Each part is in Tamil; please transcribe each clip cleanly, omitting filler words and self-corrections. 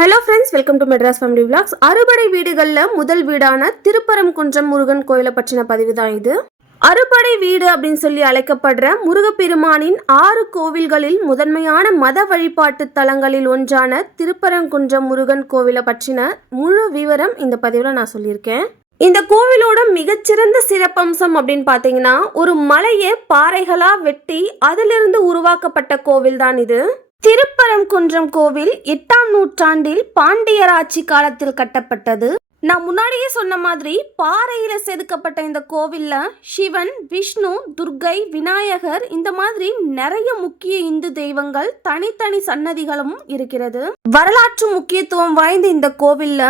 Hello friends, welcome to Madras family vlogs. அறுபடை வீடுகளில் முதல் வீடான திருப்பரங்குன்றம் முருகன் கோயிலை பற்றின பதிவு தான் இது. அறுபடை வீடு அப்படின்னு சொல்லி அழைக்கப்படுற முருகப்பெருமானின் 6 கோவில்களில் முதன்மையான மத வழிபாட்டு தலங்களில் ஒன்றான திருப்பரங்குன்றம் முருகன் கோவிலை பற்றின முழு விவரம் இந்த பதிவில் நான் சொல்லியிருக்கேன். இந்த கோவிலோட மிகச்சிறந்த சிறப்பம்சம் அப்படின்னு பார்த்தீங்கன்னா, ஒரு மலையை பாறைகளாக வெட்டி அதிலிருந்து உருவாக்கப்பட்ட கோவில் தான் இது. திருப்பரங்குன்றம் கோவில் 8ஆம் நூற்றாண்டில் பாண்டியர் ஆட்சி காலத்தில் கட்டப்பட்டது. நான் முன்னாடியே சொன்ன மாதிரி பாறையில செதுக்கப்பட்ட இந்த கோவில்ல சிவன், விஷ்ணு, துர்கை, விநாயகர் இந்த மாதிரி நிறைய முக்கிய இந்து தெய்வங்கள் தனித்தனி சன்னதிகளும் இருக்கிறது. வரலாற்று முக்கியத்துவம் வாய்ந்த இந்த கோவில்ல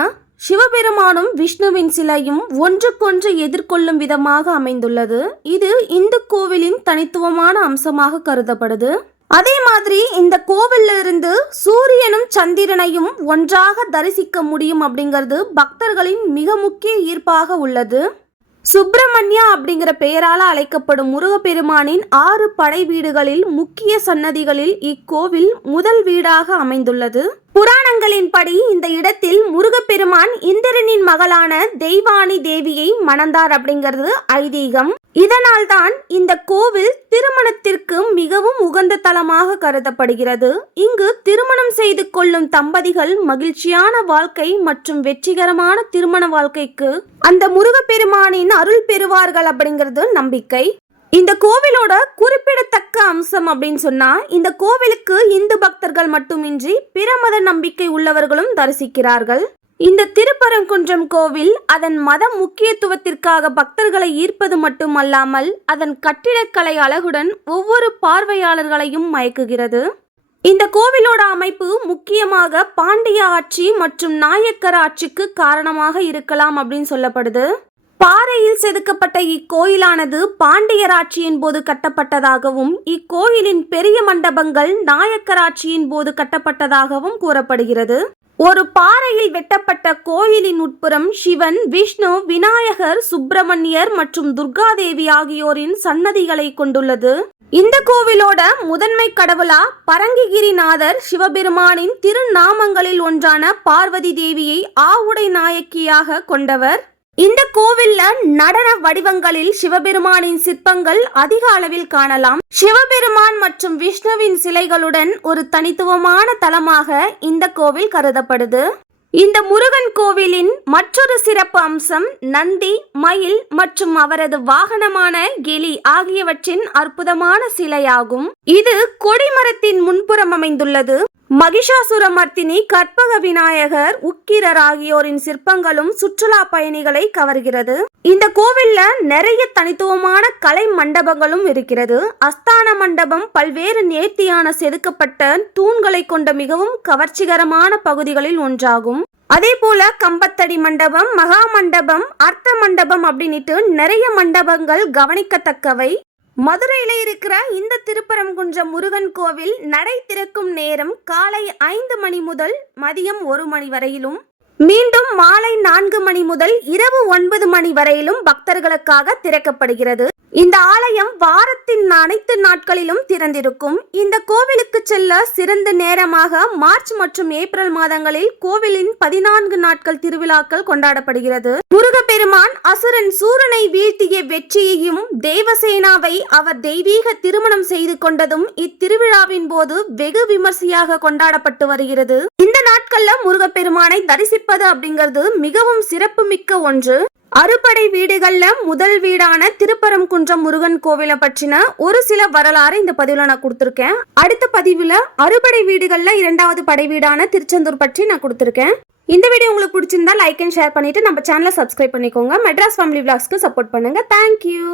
சிவபெருமானும் விஷ்ணுவின் சிலையும் ஒன்றுக்கொன்று எதிர்கொள்ளும் விதமாக அமைந்துள்ளது. இது இந்து கோவிலின் தனித்துவமான அம்சமாக கருதப்படுது. அதே மாதிரி இந்த கோவில்ல இருந்து சூரியனும் சந்திரனையும் ஒன்றாக தரிசிக்க முடியும் அப்படிங்கிறது பக்தர்களின் மிக முக்கிய ஈர்ப்பாக உள்ளது. சுப்பிரமணியா அப்படிங்கிற பெயரால் அழைக்கப்படும் முருகப்பெருமானின் 6 படை வீடுகளில் முக்கிய சன்னதிகளில் இக்கோவில் முதல் வீடாக அமைந்துள்ளது. புராணங்களின்படி இந்த இடத்தில் முருகப்பெருமான் இந்திரனின் மகளான தெய்வானி தேவியை மணந்தார் அப்படிங்கிறது ஐதீகம். இதனால் தான் இந்த கோவில் திருமணத்திற்கு மிகவும் உகந்த தலமாக கருதப்படுகிறது. இங்கு திருமணம் செய்து கொள்ளும் தம்பதிகள் மகிழ்ச்சியான வாழ்க்கை மற்றும் வெற்றிகரமான திருமண வாழ்க்கைக்கு அந்த முருகப்பெருமானின் அருள் பெறுவார்கள் அப்படிங்கிறது நம்பிக்கை. இந்த கோவிலோட குறிப்பிடத்தக்க அம்சம் அப்படின்னு சொன்னா, இந்த கோவிலுக்கு இந்து பக்தர்கள் மட்டுமின்றி பிற மத நம்பிக்கை உள்ளவர்களும் தரிசிக்கிறார்கள். இந்த திருப்பரங்குன்றம் கோவில் அதன் மத முக்கியத்துவத்திற்காக பக்தர்களை ஈர்ப்பது மட்டுமல்லாமல் அதன் கட்டிடக்கலை அழகுடன் ஒவ்வொரு பார்வையாளர்களையும் மயக்குகிறது. இந்த கோவிலோட அமைப்பு முக்கியமாக பாண்டிய ஆட்சி மற்றும் நாயக்கர் ஆட்சிக்கு காரணமாக இருக்கலாம் அப்படின்னு சொல்லப்படுது. பாறையில் செதுக்கப்பட்ட இக்கோயிலானது பாண்டியர் ஆட்சியின் போது கட்டப்பட்டதாகவும் இக்கோயிலின் பெரிய மண்டபங்கள் நாயக்கர் ஆட்சியின் போது கட்டப்பட்டதாகவும் கூறப்படுகிறது. ஒரு பாறையில் வெட்டப்பட்ட கோயிலின் உட்புறம் சிவன், விஷ்ணு, விநாயகர், சுப்பிரமணியர் மற்றும் துர்காதேவி ஆகியோரின் சன்னதிகளை கொண்டுள்ளது. இந்த கோவிலோட முதன்மை கடவுளா பரங்கிகிரிநாதர் சிவபெருமானின் திருநாமங்களில் ஒன்றான பார்வதி தேவியை ஆவுடை நாயக்கியாக கொண்டவர். இந்த கோவில்ல நடன வடிவங்களில் சிவபெருமானின் சிற்பங்கள் அதிக அளவில் காணலாம். சிவபெருமான் மற்றும் விஷ்ணுவின் சிலைகளுடன் ஒரு தனித்துவமான தலமாக இந்த கோவில் கருதப்படுது. இந்த முருகன் கோவிலின் மற்றொரு சிறப்பு அம்சம் நந்தி, மயில் மற்றும் அவரது வாகனமான எலி ஆகியவற்றின் அற்புதமான சிலையாகும். இது கொடிமரத்தின் முன்புறம் அமைந்துள்ளது. மகிஷாசுரமர்த்தினி, கற்பக விநாயகர், உக்கிரர் ஆகியோரின் சிற்பங்களும் சுற்றுலா பயணிகளை கவர்கிறது. இந்த கோவில்ல நிறைய தனித்துவமான கலை மண்டபங்களும் இருக்கிறது. அஸ்தான மண்டபம் பல்வேறு நேர்த்தியான செதுக்கப்பட்ட தூண்களை கொண்ட மிகவும் கவர்ச்சிகரமான பகுதிகளில் ஒன்றாகும். அதே போல கம்பத்தடி மண்டபம், மகா மண்டபம், அர்த்த மண்டபம் அப்படின்ட்டு நிறைய மண்டபங்கள் கவனிக்கத்தக்கவை. மதுரையில இருக்கிற இந்த திருப்பரங்குன்றம் முருகன் கோவில் நடை திறக்கும் நேரம் காலை 5 மணி முதல் மதியம் 1 மணி வரையிலும், மீண்டும் மாலை 4 மணி முதல் இரவு 9 மணி வரையிலும் பக்தர்களுக்காக திறக்கப்படுகிறது. இந்த ஆலயம் வாரத்தின் அனைத்து நாட்களிலும் திறந்திருக்கும். இந்த கோவிலுக்கு செல்ல சிறந்த நேரமாக மார்ச் மற்றும் ஏப்ரல் மாதங்களில் கோவிலின் 14 நாட்கள் திருவிழாக்கள் கொண்டாடப்படுகிறது. முருகப்பெருமான் அசுரன் சூரனை வீழ்த்திய வெற்றியையும் தேவசேனாவை அவர் தெய்வீக திருமணம் செய்து கொண்டதும் இத்திருவிழாவின் போது வெகு விமர்சையாக கொண்டாடப்பட்டு வருகிறது. இந்த நாட்கள்ல முருகப்பெருமானை தரிசிப்பது அப்படிங்கிறது மிகவும் சிறப்பு மிக்க ஒன்று. அறுபடை வீடுகள்ல முதல் வீடான திருப்பரங்குன்றம் முருகன் கோவிலை பற்றின ஒரு சில வரலாறு இந்த பதிவுல நான் கொடுத்திருக்கேன். அடுத்த பதிவுல அறுபடை வீடுகள்ல 2வது படை வீடான திருச்செந்தூர் பற்றி நான் கொடுத்திருக்கேன். இந்த வீடியோ உங்களுக்கு பிடிச்சிருந்தா லைக் அண்ட் ஷேர் பண்ணிட்டு நம்ம சேனலை சப்ஸ்கிரைப் பண்ணிக்கோங்க. மெட்ராஸ் ஃபேமிலி விலாக்ஸ்க்கு சப்போர்ட் பண்ணுங்க. தேங்க்யூ.